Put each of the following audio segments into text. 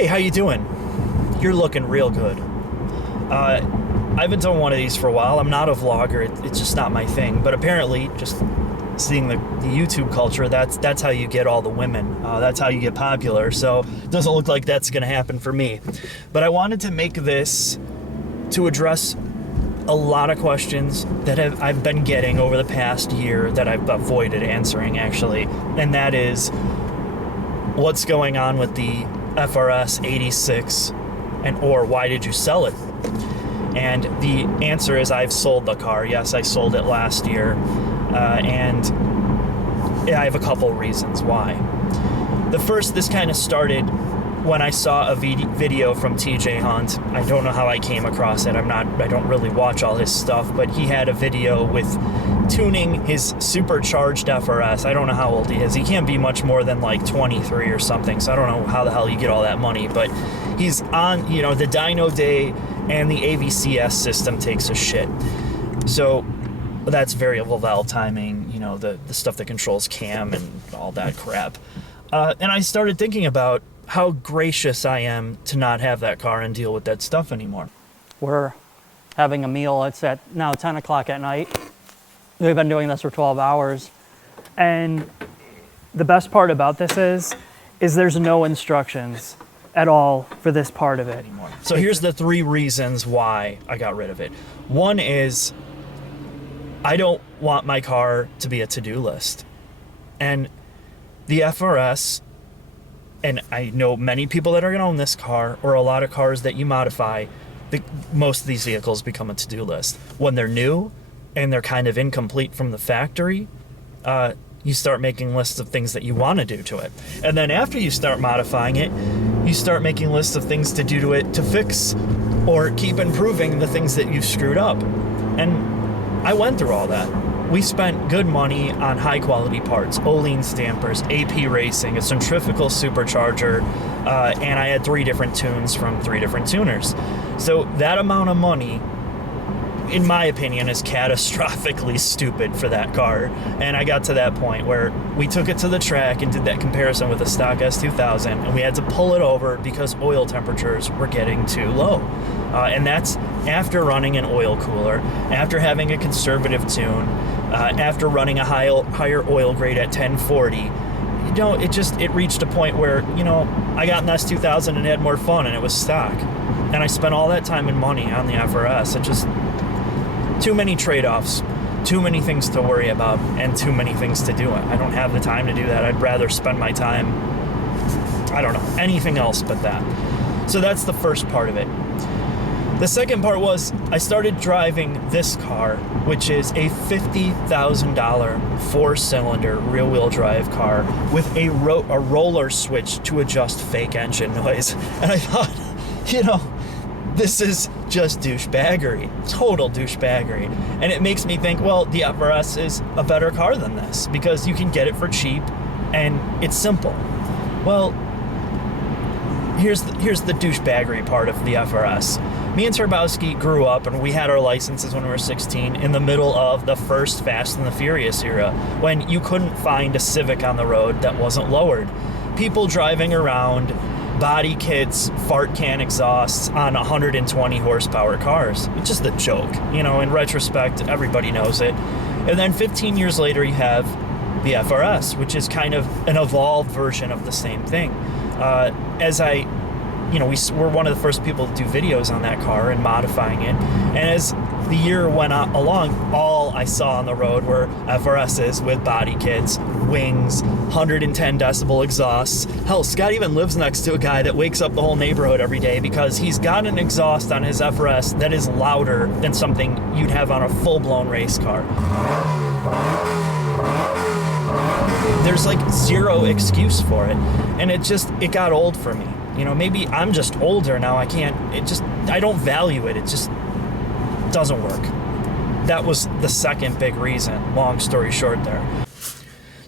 Hey, how you doing? You're looking real good. I haven't done one of these for a while. I'm not a vlogger. It's just not my thing. But apparently, just seeing the YouTube culture, that's how you get all the women. That's how you get popular. So it doesn't look like that's going to happen for me. But I wanted to make this to address a lot of questions that I've been getting over the past year that I've avoided answering, actually. And that is, what's going on with the FRS 86, or why did you sell it? And the answer is, I've sold the car. Yes, I sold it last year, and I have a couple reasons why. The first, this kind of started when I saw a video from TJ Hunt. I don't know how I came across it. I don't really watch all his stuff, but he had a video with tuning his Supercharged FRS. I don't know how old he is. He can't be much more than like 23 or something, so I don't know how the hell you get all that money, but he's on, the dyno day, and the AVCS system takes a shit. So that's variable valve timing, the stuff that controls cam and all that crap. And I started thinking about how gracious I am to not have that car and deal with that stuff anymore. We're having a meal. It's at now 10 o'clock at night. We've been doing this for 12 hours. And the best part about this is there's no instructions at all for this part of it anymore. So here's the 3 reasons why I got rid of it. One is, I don't want my car to be a to-do list. And the FRS, and I know many people that are going to own this car, or a lot of cars that you modify, most of these vehicles become a to-do list. When they're new and they're kind of incomplete from the factory, you start making lists of things that you want to do to it. And then after you start modifying it, you start making lists of things to do to it to fix or keep improving the things that you've screwed up. And I went through all that. We spent good money on high quality parts, Olean stampers, AP racing, a centrifugal supercharger, and I had 3 different tunes from 3 different tuners. So that amount of money, in my opinion, is catastrophically stupid for that car. And I got to that point where we took it to the track and did that comparison with a stock S2000, and we had to pull it over because oil temperatures were getting too low. And that's after running an oil cooler, after having a conservative tune, after running a higher oil grade at 1040. It reached a point where, I got an S2000 and had more fun, and it was stock. And I spent all that time and money on the FRS. It just, too many trade-offs, too many things to worry about, and too many things to do. I don't have the time to do that. I'd rather spend my time, anything else but that. So that's the first part of it. The second part was, I started driving this car, which is a $50,000 4-cylinder rear-wheel drive car with a roller switch to adjust fake engine noise. And I thought, this is just douchebaggery, total douchebaggery. And it makes me think, well, the FRS is a better car than this because you can get it for cheap and it's simple. Well, here's the douchebaggery part of the FRS. Me and Turbowski grew up, and we had our licenses when we were 16 in the middle of the first Fast and the Furious era, when you couldn't find a Civic on the road that wasn't lowered. People driving around, body kits, fart can exhausts on 120 horsepower cars. It's just a joke. In retrospect, everybody knows it. And then 15 years later, you have the FRS, which is kind of an evolved version of the same thing. We're one of the first people to do videos on that car and modifying it. And as the year went along, all I saw on the road were FRSs with body kits, wings, 110 decibel exhausts. Hell, Scott even lives next to a guy that wakes up the whole neighborhood every day because he's got an exhaust on his FRS that is louder than something you'd have on a full-blown race car. There's like zero excuse for it. And it got old for me. Maybe I'm just older now. I don't value it. It just doesn't work. That was the second big reason, long story short there.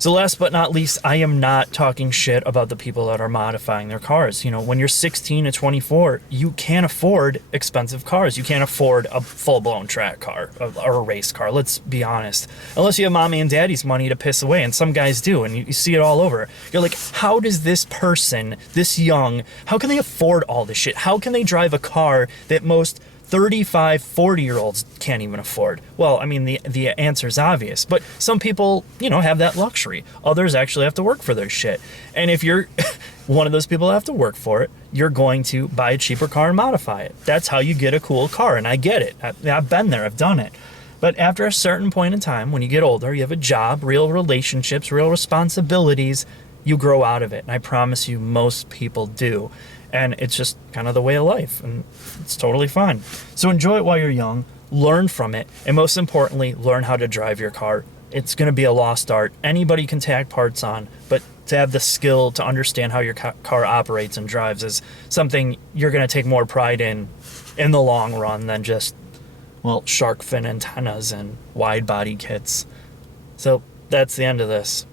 So last but not least, I am not talking shit about the people that are modifying their cars. You know, when you're 16 to 24, you can't afford expensive cars. You can't afford a full-blown track car or a race car. Let's be honest. Unless you have mommy and daddy's money to piss away, and some guys do, and you see it all over. You're like, how does this person, this young, how can they afford all this shit? How can they drive a car that most 35, 40-year-olds can't even afford? Well, I mean, the answer is obvious, but some people, you know, have that luxury. Others actually have to work for their shit. And if you're one of those people that have to work for it, you're going to buy a cheaper car and modify it. That's how you get a cool car, and I get it. I've been there, I've done it. But after a certain point in time, when you get older, you have a job, real relationships, real responsibilities, you grow out of it. And I promise you, most people do. And it's just kind of the way of life, and it's totally fine. So enjoy it while you're young, learn from it, and most importantly, learn how to drive your car. It's going to be a lost art. Anybody can tack parts on, but to have the skill to understand how your car operates and drives is something you're going to take more pride in the long run than just, well, shark fin antennas and wide body kits. So that's the end of this.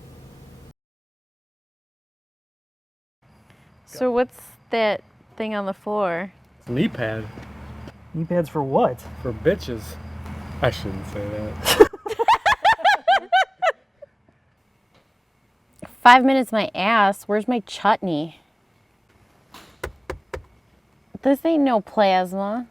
So what's that thing on the floor? It's a knee pad Knee pads for what? for bitches. I shouldn't say that. 5 minutes my ass. Where's my chutney? This ain't no plasma.